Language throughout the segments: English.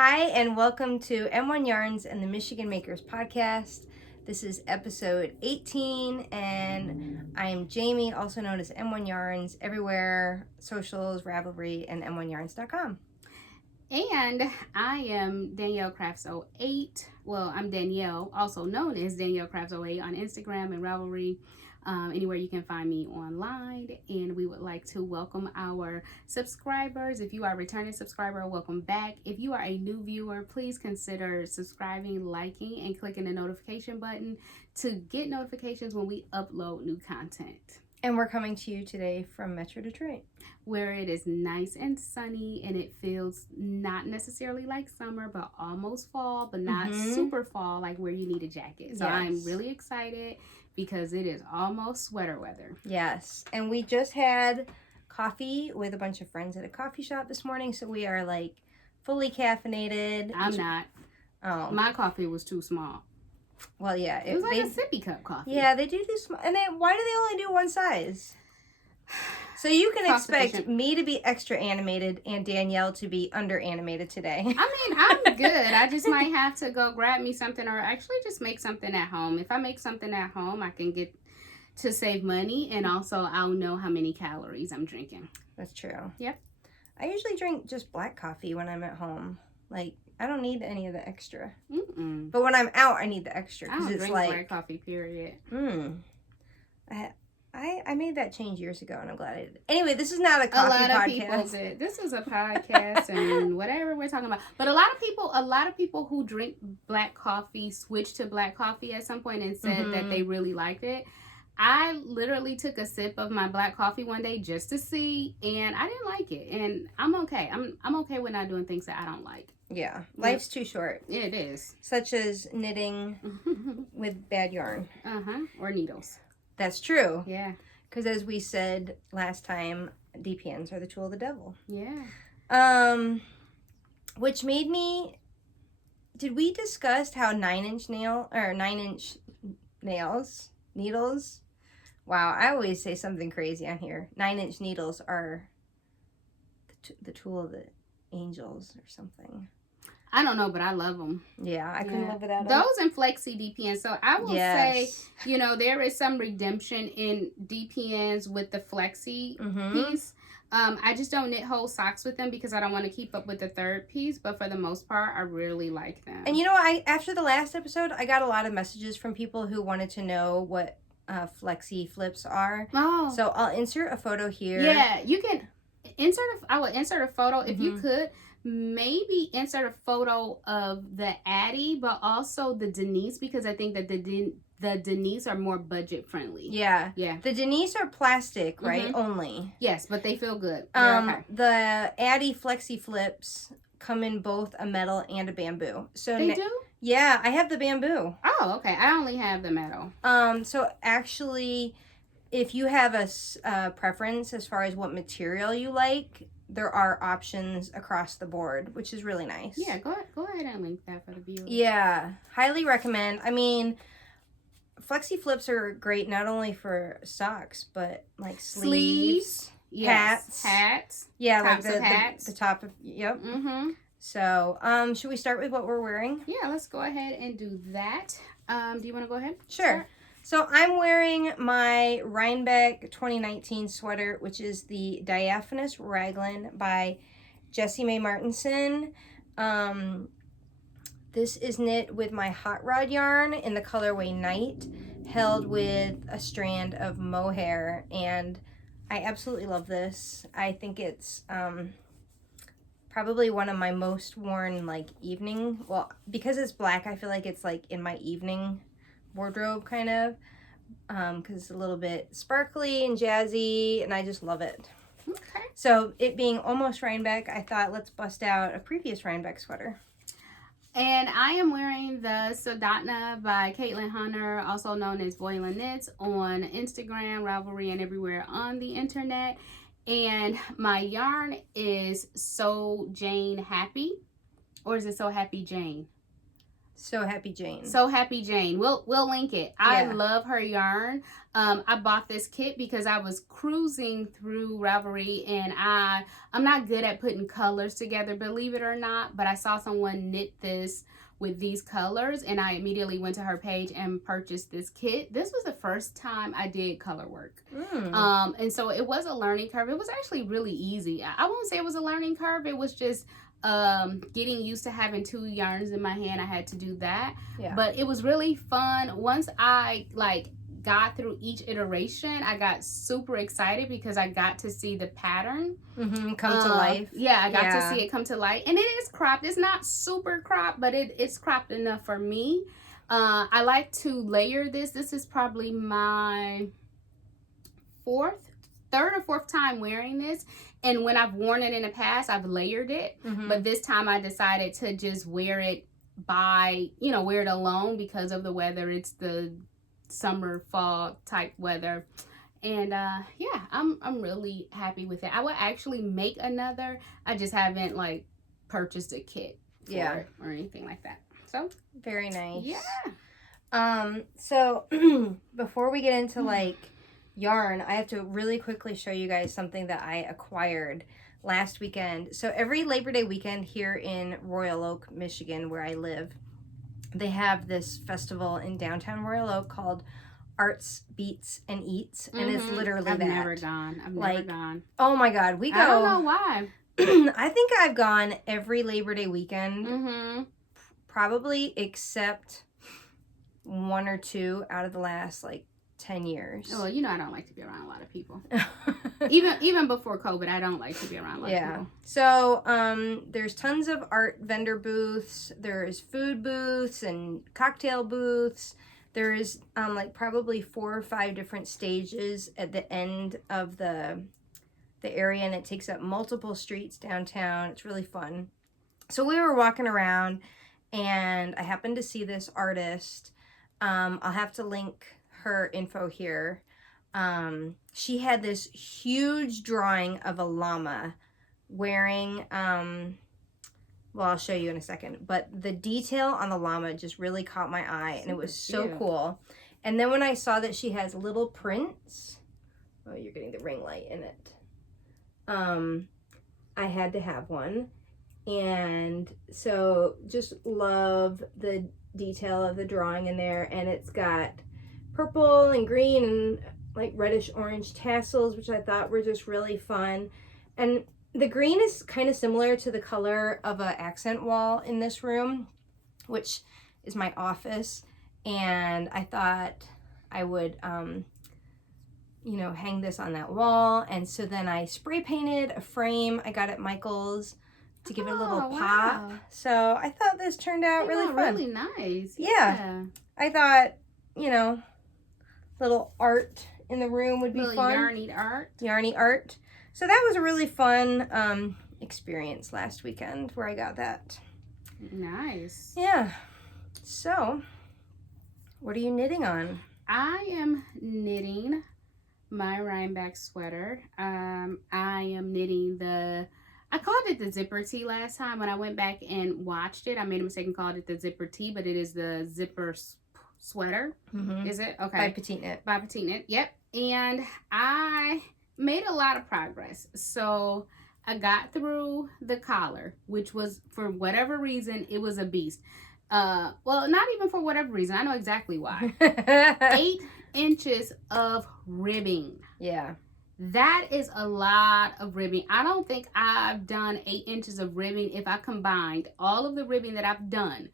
Hi, and welcome to M1 Yarns and the Michigan Makers podcast. This is episode 18, and I am Jamie, also known as M1 Yarns, everywhere, socials, Ravelry, and m1yarns.com. And I am Danielle Crafts 08. Well, I'm Danielle, also known as Danielle Crafts 08 on Instagram and Ravelry. Anywhere you can find me online. And we would like to welcome our subscribers. If you are a returning subscriber, welcome back. If you are a new viewer, please consider subscribing, liking, and clicking the notification button to get notifications when we upload new content. And we're coming to you today from Metro Detroit, where it is nice and sunny, and it feels not necessarily like summer, but almost fall, but not super fall, like where you need a jacket. So yes. I'm really excited because it is almost sweater weather. Yes, and we just had coffee with a bunch of friends at a coffee shop this morning, so we are like fully caffeinated. I'm not. Oh, my coffee was too small. Well, yeah, it was like a sippy cup coffee. Yeah, they do small. And then why do they only do one size? So you can expect me to be extra animated and Danielle to be under animated today. I mean, I'm good. I just might have to go grab me something, or actually just make something at home. If I make something at home, I can get to save money, and also I'll know how many calories I'm drinking. That's true. Yep. I usually drink just black coffee when I'm at home. Like, I don't need any of the extra. But when I'm out, I need the extra. I don't drink black coffee, period. I made that change years ago, and I'm glad I did. Anyway, this is not a coffee podcast. A lot of people did. This is a podcast and whatever we're talking about. But a lot of people who drink black coffee switched to black coffee at some point and said that they really liked it. I literally took a sip of my black coffee one day just to see, and I didn't like it. And I'm okay. I'm okay with not doing things that I don't like. Yeah, life's too short. It is. Such as knitting with bad yarn. Or needles. That's true. Yeah. Because as we said last time, DPNs are the tool of the devil. Yeah. Which made me... Did we discuss how 9-inch needles? Wow, I always say something crazy on here. 9-inch needles are the tool of the angels or something. I don't know, but I love them. Yeah, I couldn't live without them. Those and Flexi DPNs. So I will say, there is some redemption in DPNs with the Flexi piece. I just don't knit whole socks with them because I don't want to keep up with the third piece. But for the most part, I really like them. And after the last episode, I got a lot of messages from people who wanted to know what Flexi flips are. Oh. So I'll insert a photo here. Yeah, you can I will insert a photo if you could. Maybe insert a photo of the Addie, but also the Denise, because I think that the Denise are more budget friendly. Yeah. The Denise are plastic, right? Only. Yes, but they feel good. Okay. The Addie Flexi Flips come in both a metal and a bamboo. So they do? Yeah, I have the bamboo. Oh, okay. I only have the metal. So actually, if you have a preference as far as what material you like, there are options across the board, which is really nice. Yeah, go ahead and link that for the viewers. Yeah, highly recommend. I mean, Flexi Flips are great not only for socks, but like sleeves, hats. Yeah, tops like of hats. The top of, yep. So, should we start with what we're wearing? Yeah, let's go ahead and do that. Do you want to go ahead? Sure. So I'm wearing my Rhinebeck 2019 sweater, which is the Diaphanous Raglan by Jessie May Martinson. This is knit with my hot rod yarn in the colorway Night, held with a strand of mohair, and I absolutely love this. I think it's probably one of my most worn evening. Well, because it's black, I feel like it's in my evening wardrobe kind of, because it's a little bit sparkly and jazzy, and I just love it. Okay. So it being almost Rhinebeck, I thought let's bust out a previous Rhinebeck sweater. And I am wearing the Soldotna by Caitlin Hunter, also known as Boyland Knits, on Instagram, Ravelry, and everywhere on the internet. And my yarn is So Jane Happy, or is it So Happy Jane? So Happy Jane. So Happy Jane. We'll link it. I Yeah. love her yarn. I bought this kit because I was cruising through Ravelry, and I'm not good at putting colors together, believe it or not, but I saw someone knit this with these colors, and I immediately went to her page and purchased this kit. This was the first time I did color work. And so it was a learning curve. It was actually really easy. I won't say it was a learning curve. It was just getting used to having 2 yarns in my hand. I had to do that. Yeah. But it was really fun. Once I got through each iteration, I got super excited because I got to see the pattern come to life. Yeah, I got to see it come to life. And it is cropped. It's not super cropped, but it's cropped enough for me. I like to layer this. This is probably my third or fourth time wearing this. And when I've worn it in the past, I've layered it. But this time I decided to just wear it wear it alone because of the weather. It's the summer, fall type weather. And yeah, I'm really happy with it. I would actually make another. I just haven't purchased a kit for it or anything like that. So very nice. Yeah. So before we get into yarn, I have to really quickly show you guys something that I acquired last weekend. So every Labor Day weekend here in Royal Oak, Michigan, where I live, they have this festival in downtown Royal Oak called Arts, Beats, and Eats, and it's literally I've that. never gone. Oh my God, we go. I don't know why. I think I've gone every Labor Day weekend, probably except 1 or 2 out of the last 10 years. Well, I don't like to be around a lot of people. even before COVID, I don't like to be around a lot of people. So there's tons of art vendor booths. There's food booths and cocktail booths. There's probably 4 or 5 different stages at the end of the area, and it takes up multiple streets downtown. It's really fun. So we were walking around, and I happened to see this artist. I'll have to link her info here. She had this huge drawing of a llama wearing well, I'll show you in a second, but the detail on the llama just really caught my eye, and it was so cool. And then when I saw that she has little prints, oh, you're getting the ring light in it, I had to have one. And so just love the detail of the drawing in there, and it's got purple and green and reddish orange tassels, which I thought were just really fun. And the green is kind of similar to the color of an accent wall in this room, which is my office, and I thought I would hang this on that wall. And so then I spray painted a frame I got at Michael's to give it a little pop. So I thought this turned out really fun. Really nice. Yeah. I thought, little art in the room would be fun. Yarny art. So that was a really fun experience last weekend where I got that. Nice. Yeah. So, what are you knitting on? I am knitting my Rhineback sweater. I am knitting I called it the zipper tee last time. When I went back and watched it, I made a mistake and called it the zipper tee, but it is the zipper sweater. Is it? Okay. By PetiteKnit. By PetiteKnit, yep. And I made a lot of progress. So I got through the collar, which was, for whatever reason, it was a beast. Well, not even for whatever reason. I know exactly why. 8 inches of ribbing. Yeah. That is a lot of ribbing. I don't think I've done 8 inches of ribbing if I combined all of the ribbing that I've done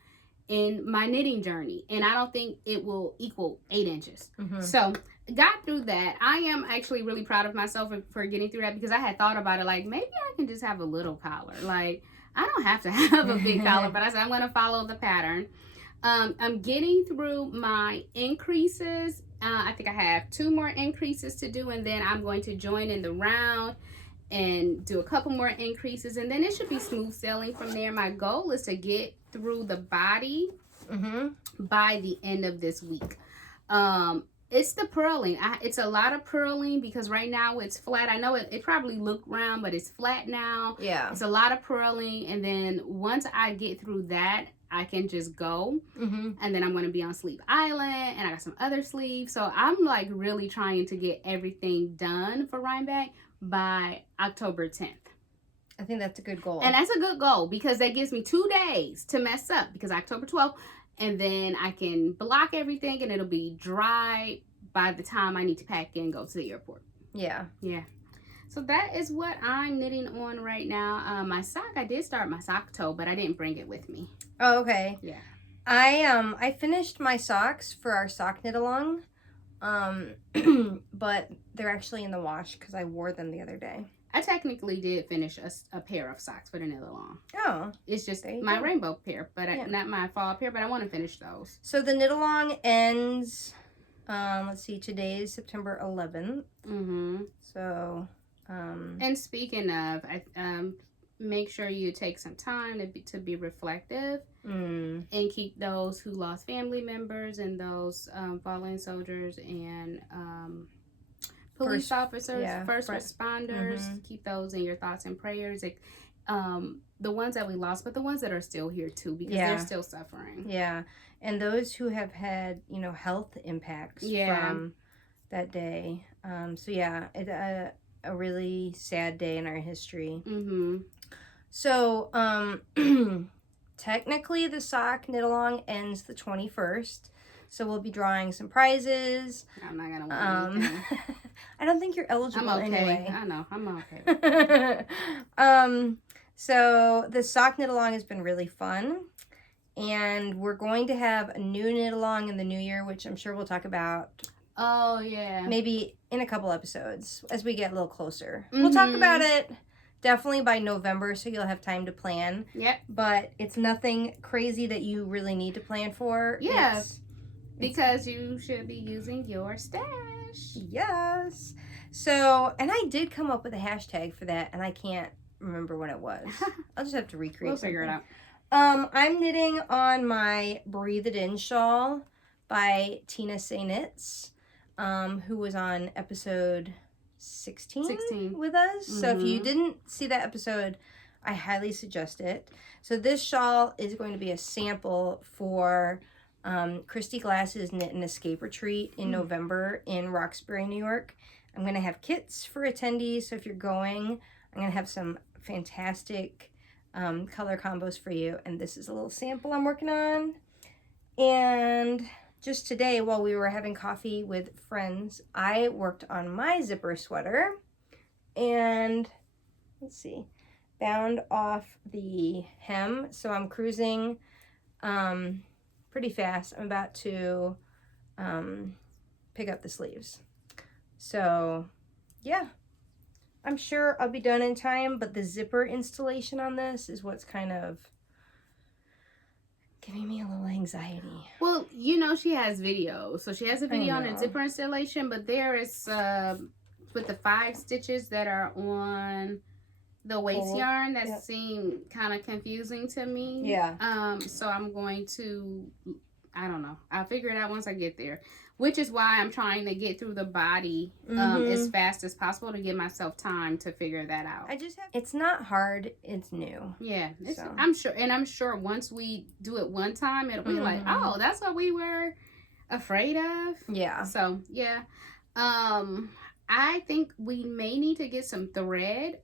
in my knitting journey. And I don't think it will equal 8 inches. So got through that. I am actually really proud of myself for getting through that, because I had thought about it, maybe I can just have a little collar. I don't have to have a big collar, but I said I'm going to follow the pattern. I'm getting through my increases. I think I have 2 more increases to do, and then I'm going to join in the round and do a couple more increases, and then it should be smooth sailing from there. My goal is to get through the body by the end of this week. It's the purling. It's a lot of purling because right now it's flat. I know it probably looked round, but it's flat now. Yeah. It's a lot of purling, and then once I get through that, I can just go. Mm-hmm. And then I'm going to be on Sleep Island, and I got some other sleeves. So I'm like really trying to get everything done for Rhinebeck by October 10th. I think that's a good goal. And that's a good goal because that gives me 2 days to mess up because October 12th, and then I can block everything and it'll be dry by the time I need to pack and go to the airport. Yeah. Yeah. So that is what I'm knitting on right now. My sock, I did start my sock toe, but I didn't bring it with me. Oh, okay. Yeah. I finished my socks for our sock knit along. But they're actually in the wash because I wore them the other day. I technically did finish a pair of socks for the knit along. Oh. It's just There you my go. rainbow pair, but not my fall pair, but I want to finish those. So the knit along ends, let's see, today is September 11th. Mm-hmm. So, And speaking of, make sure you take some time to be reflective and keep those who lost family members and those fallen soldiers and police officers, first responders, keep those in your thoughts and prayers. The ones that we lost, but the ones that are still here too, because they're still suffering. Yeah, and those who have had, health impacts from that day. So yeah, a really sad day in our history. Mm-hmm. So, technically the sock knit along ends the 21st. So we'll be drawing some prizes. I'm not gonna win anything. I don't think you're eligible I'm okay. anyway. I know. I'm okay. So the sock knit along has been really fun. And we're going to have a new knit along in the new year, which I'm sure we'll talk about. Oh, yeah. Maybe in a couple episodes as we get a little closer. We'll talk about it definitely by November, so you'll have time to plan. Yep. But it's nothing crazy that you really need to plan for. Yeah. Because you should be using your stash. Yes. So, and I did come up with a hashtag for that, and I can't remember what it was. I'll just have to recreate We'll figure it out. I'm knitting on my Breathe It In shawl by Tina Say Knits, who was on episode 16 with us. So if you didn't see that episode, I highly suggest it. So this shawl is going to be a sample for Christy Glass's Knit and Escape Retreat in November in Roxbury, New York. I'm going to have kits for attendees, so if you're going, I'm going to have some fantastic color combos for you. And this is a little sample I'm working on. And just today, while we were having coffee with friends, I worked on my zipper sweater. And let's see, bound off the hem. So I'm cruising pretty fast. I'm about to pick up the sleeves. So yeah, I'm sure I'll be done in time, but the zipper installation on this is what's kind of giving me a little anxiety. Well, she has videos. So she has a video on a zipper installation, but there is with the 5 stitches that are on the waist yarn that seem kind of confusing to me. Yeah. So I'm going to, I don't know. I'll figure it out once I get there. Which is why I'm trying to get through the body as fast as possible to give myself time to figure that out. It's not hard. It's new. Yeah. I'm sure once we do it one time, it'll be like, oh, that's what we were afraid of. Yeah. So, yeah. I think we may need to get some thread.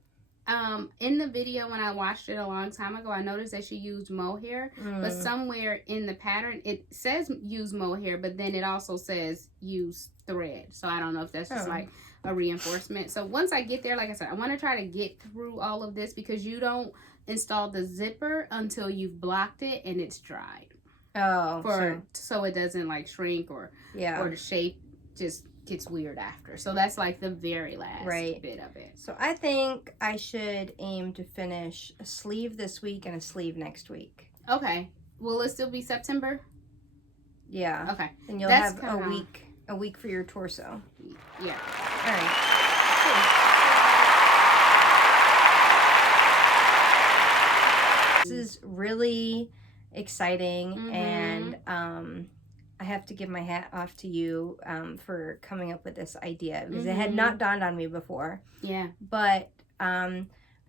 In the video when I watched it a long time ago, I noticed that she used mohair, but somewhere in the pattern it says use mohair, but then it also says use thread. So I don't know if that's just like a reinforcement. So once I get there, like I said, I want to try to get through all of this because you don't install the zipper until you've blocked it and it's dried. Oh, so it doesn't like shrink or the shape just gets weird after. So that's like the very last bit of it. So I think I should aim to finish a sleeve this week and a sleeve next week. Okay. Will it still be September? Yeah. Okay. And you'll have a week for your torso. Yeah. All right. Cool. This is really exciting, and I have to give my hat off to you for coming up with this idea because it had not dawned on me before. Yeah. But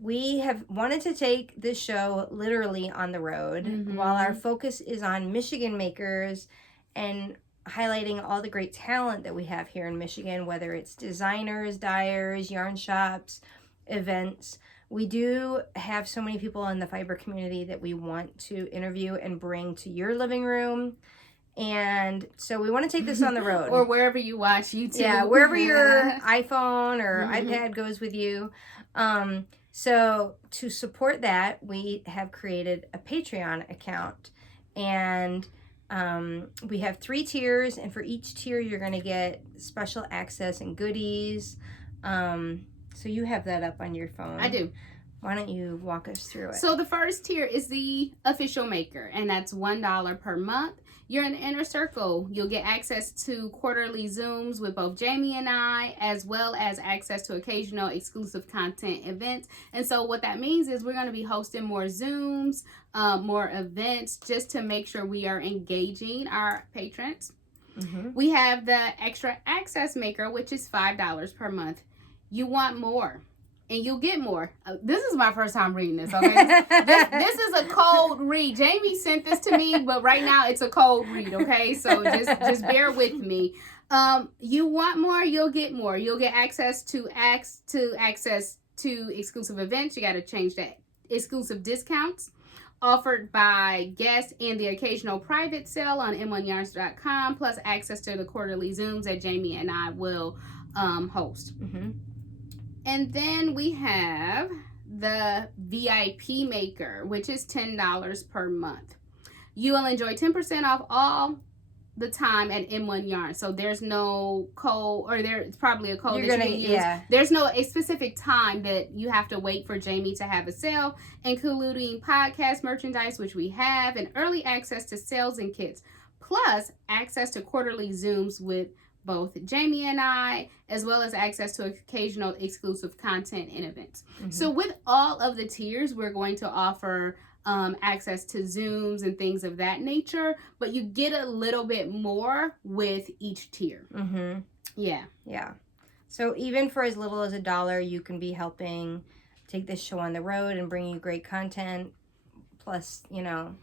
we have wanted to take this show literally on the road while our focus is on Michigan makers and highlighting all the great talent that we have here in Michigan, whether it's designers, dyers, yarn shops, events. We do have so many people in the fiber community that we want to interview and bring to your living room. And so we want to take this on the road. Or wherever you watch YouTube. Yeah, wherever your iPhone or iPad goes with you. So to support that, we have created a Patreon account. And we have 3 tiers. And for each tier, you're going to get special access and goodies. So you have that up on your phone. I do. Why don't you walk us through it? So the first tier is the official maker, and that's $1 per month. You're in the inner circle. You'll get access to quarterly Zooms with both Jamie and I, as well as access to occasional exclusive content events. And so what that means is we're going to be hosting more Zooms, more events, just to make sure we are engaging our patrons. We have the extra access maker, which is $5 per month. You want more, and you'll get more. This is my first time reading this, okay? This is a cold read. Jamie sent this to me, but right now it's a cold read, okay? So just bear with me. You want more, you'll get more. You'll get access to access to exclusive events. You got to change that. Exclusive discounts offered by guests and the occasional private sale on m1yarns.com, plus access to the quarterly Zooms that Jamie and I will host. And then we have the VIP maker, which is $10 per month. You will enjoy 10% off all the time at M1 Yarn. So there's no code, or there's probably a code that you can use. There's no a specific time that you have to wait for Jamie to have a sale, including podcast merchandise, which we have, and early access to sales and kits, plus access to quarterly Zooms with both Jamie and I, as well as access to occasional exclusive content and events. So with all of the tiers, we're going to offer access to Zooms and things of that nature, but you get a little bit more with each tier. Yeah. So even for as little as $1, you can be helping take this show on the road and bring you great content. Plus, you know,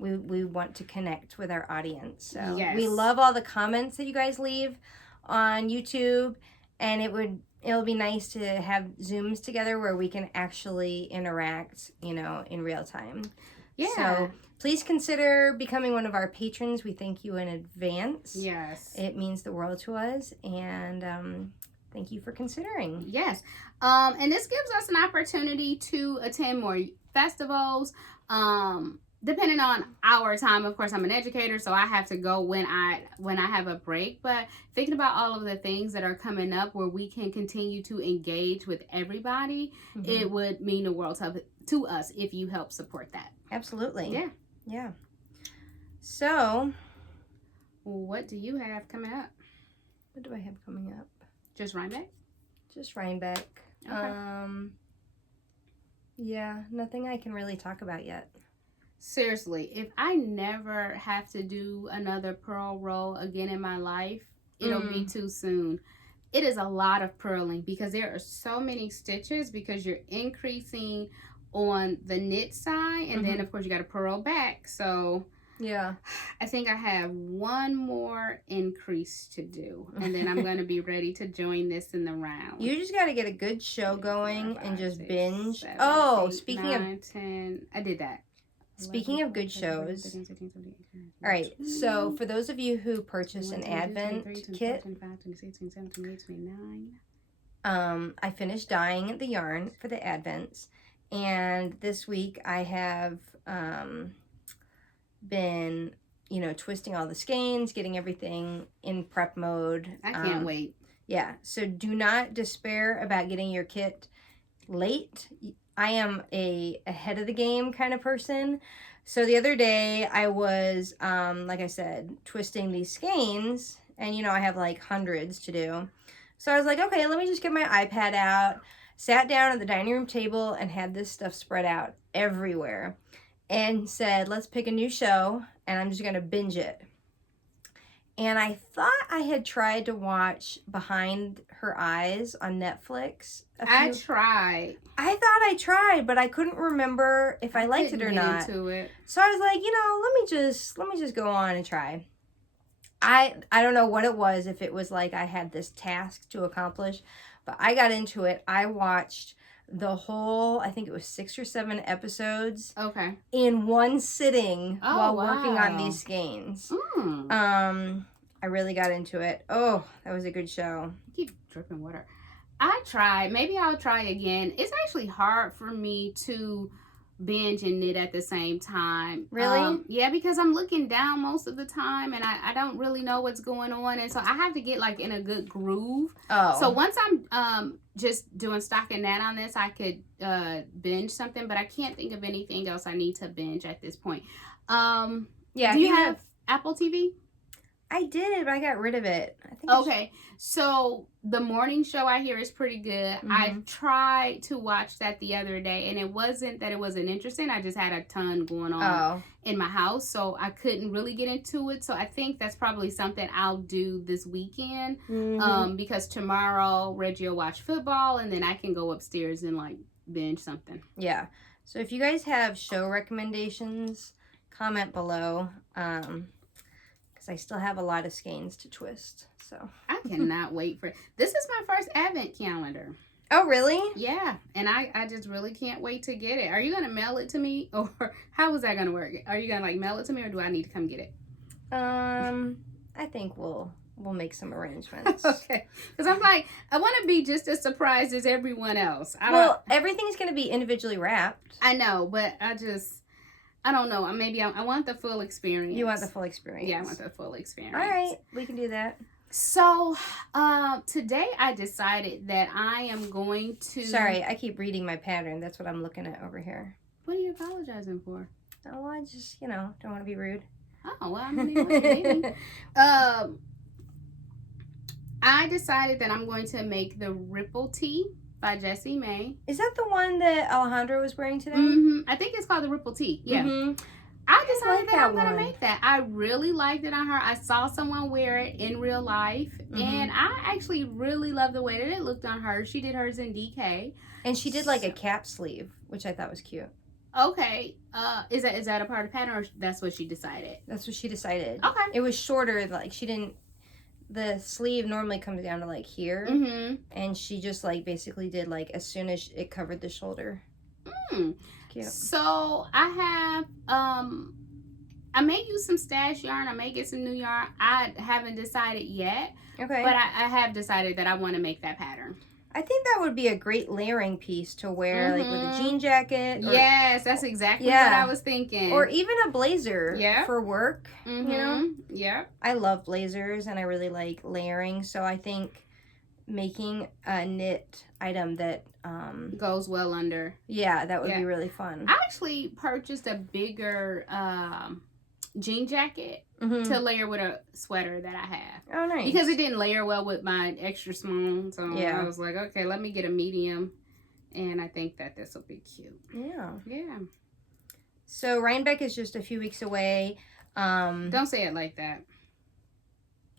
we want to connect with our audience. So we love all the comments that you guys leave on YouTube, and it'll be nice to have Zooms together where we can actually interact, you know, in real time. So please consider becoming one of our patrons. We thank you in advance. It means the world to us, and thank you for considering. And this gives us an opportunity to attend more festivals. Depending on our time, of course, I'm an educator, so I have to go when I have a break. But thinking about all of the things that are coming up where we can continue to engage with everybody, it would mean the world to us if you help support that. Absolutely. Yeah. So, what do you have coming up? What do I have coming up? Just Rhinebeck? Just Rhinebeck. Okay. Yeah, nothing I can really talk about yet. Seriously, if I never have to do another purl roll again in my life, it'll be too soon. It is a lot of purling because there are so many stitches because you're increasing on the knit side, and then of course you got to purl back. So I think I have one more increase to do, and then I'm going to be ready to join this in the round. You just got to get a good show going 4, 5, and just 6, binge. 7, oh, 8, speaking 9, of 10, I did that. Speaking of good shows, all right, so for those of you who purchased an Advent kit, I finished dyeing the yarn for the Advents, and this week I have been, you know, twisting all the skeins, getting everything in prep mode. I can't wait. Yeah, so do not despair about getting your kit late. I am a ahead of the game kind of person. So the other day I was, like I said, twisting these skeins, and you know, I have like hundreds to do. So I was like, okay, let me just get my iPad out, sat down at the dining room table and had this stuff spread out everywhere and said, let's pick a new show and I'm just going to binge it. And I thought I had tried to watch Behind Her Eyes on Netflix. I tried. I thought I tried, but I couldn't remember if I liked it or not. Into it. So I was like, let me just go on and try. I don't know what it was, if it was like I had this task to accomplish, but I got into it. I watched the whole, I think it was 6 or 7 episodes. Okay. In one sitting while working on these skeins. I really got into it. Oh, that was a good show. Keep dripping water. I tried. Maybe I'll try again. It's actually hard for me to binge and knit at the same time. Really? Yeah, because I'm looking down most of the time and I don't really know what's going on, and so I have to get like in a good groove. So once I'm just doing stockinette on this, I could binge something, but I can't think of anything else I need to binge at this point. Do you have Apple TV? I did, but I got rid of it. I think. Okay, so the morning show I hear is pretty good. I tried to watch that the other day, and it wasn't that it wasn't interesting. I just had a ton going on in my house, so I couldn't really get into it. So I think that's probably something I'll do this weekend, because tomorrow Reggie will watch football, and then I can go upstairs and like binge something. Yeah. So if you guys have show recommendations, comment below. I still have a lot of skeins to twist, so I cannot wait for this is my first advent calendar. Oh, really? Yeah, and I just really can't wait to get it. Are you gonna mail it to me, or how is that gonna work? Are you gonna like mail it to me, or do I need to come get it? I think we'll make some arrangements. Okay, because I'm like, I want to be just as surprised as everyone else. Everything's gonna be individually wrapped. I know, but I don't know. Maybe I want the full experience. You want the full experience? Yeah, I want the full experience. All right, we can do that. So, today I decided that I am going to... Sorry, I keep reading my pattern. That's what I'm looking at over here. What are you apologizing for? Oh, I just, don't want to be rude. Oh, well, I mean, maybe. I decided that I'm going to make the Ripple Tee by Jessie Maed. Is that the one that Alejandro was wearing today? I think it's called the Ripple Tee. Yeah. I decided that I'm going to make that. I really liked it on her. I saw someone wear it in real life, and I actually really love the way that it looked on her. She did hers in DK. And she did like a cap sleeve, which I thought was cute. Okay. Is that a part of the pattern, or that's what she decided? That's what she decided. Okay. It was shorter, like she didn't... The sleeve normally comes down to like here, and she just like basically did like as soon as it covered the shoulder. Cute. So I have I may use some stash yarn. I may get some new yarn. I haven't decided yet. Okay. But I have decided that I want to make that pattern. I think that would be a great layering piece to wear, like with a jean jacket. Yes, that's exactly what I was thinking. Or even a blazer for work, Yeah. I love blazers, and I really like layering, so I think making a knit item that goes well under. Yeah, that would be really fun. I actually purchased a bigger jean jacket to layer with a sweater that I have. Oh, nice. Because it didn't layer well with my extra small, so I was like, okay, let me get a medium, and I think that this will be cute. Yeah. So Rhinebeck is just a few weeks away. Don't say it like that.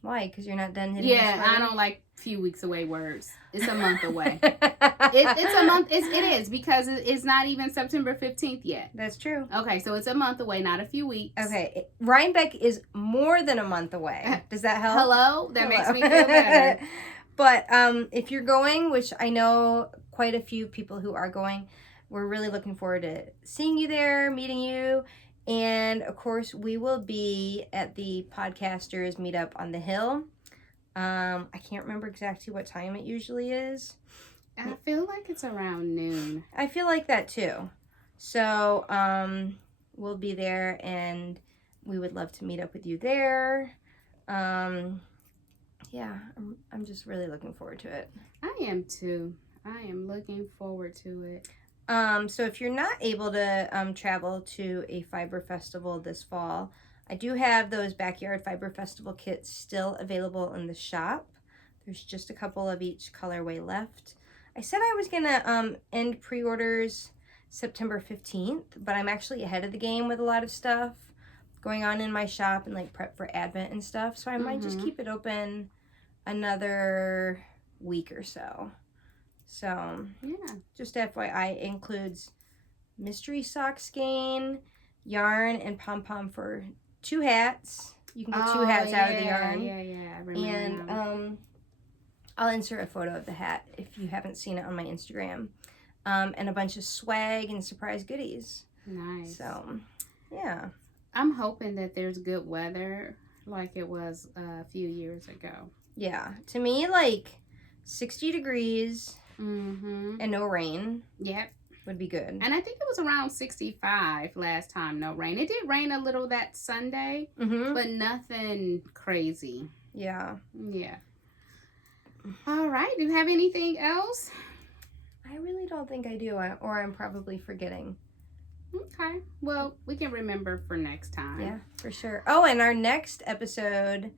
Why? Because you're not done knitting? Yeah, I don't like few weeks away words. It's a month away. It's a month. It is because it's not even September 15th yet. That's true. Okay, so it's a month away, not a few weeks. Okay, Rhinebeck is more than a month away. Does that help? Hello? That makes me feel better. But if you're going, which I know quite a few people who are going, we're really looking forward to seeing you there, meeting you. And, of course, we will be at the Podcasters Meetup on the Hill. I can't remember exactly what time it usually is. I feel like it's around noon. I feel like that, too. So, we'll be there, and we would love to meet up with you there. Yeah, I'm just really looking forward to it. I am, too. I am looking forward to it. So if you're not able to travel to a fiber festival this fall, I do have those backyard fiber festival kits still available in the shop. There's just a couple of each colorway left. I said I was gonna end pre-orders September 15th, but I'm actually ahead of the game with a lot of stuff. going on in my shop and like prep for Advent and stuff. So I might just keep it open another week or so. So yeah, just FYI, includes mystery sock skein, yarn, and pom-pom for 2 hats. You can get 2 hats out of the yarn. Yeah, I remember. And I'll insert a photo of the hat if you haven't seen it on my Instagram. And a bunch of swag and surprise goodies. Nice. So, yeah. I'm hoping that there's good weather like it was a few years ago. Yeah. To me, like 60 degrees and no rain. Yep. Would be good. And I think it was around 65 last time, no rain. It did rain a little that Sunday, but nothing crazy. Yeah. Yeah. All right. Do you have anything else? I really don't think I do, or I'm probably forgetting. Okay. Well, we can remember for next time. Yeah, for sure. Oh, and our next episode,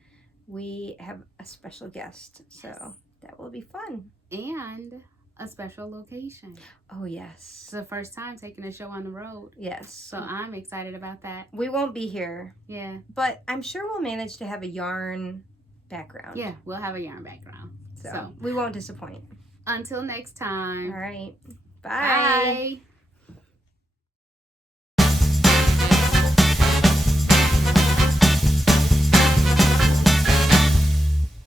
we have a special guest. So that will be fun. And a special location. Oh, yes. It's the first time taking a show on the road. Yes. So I'm excited about that. We won't be here. Yeah. But I'm sure we'll manage to have a yarn background. Yeah, we'll have a yarn background. So we won't disappoint. Until next time. All right. Bye.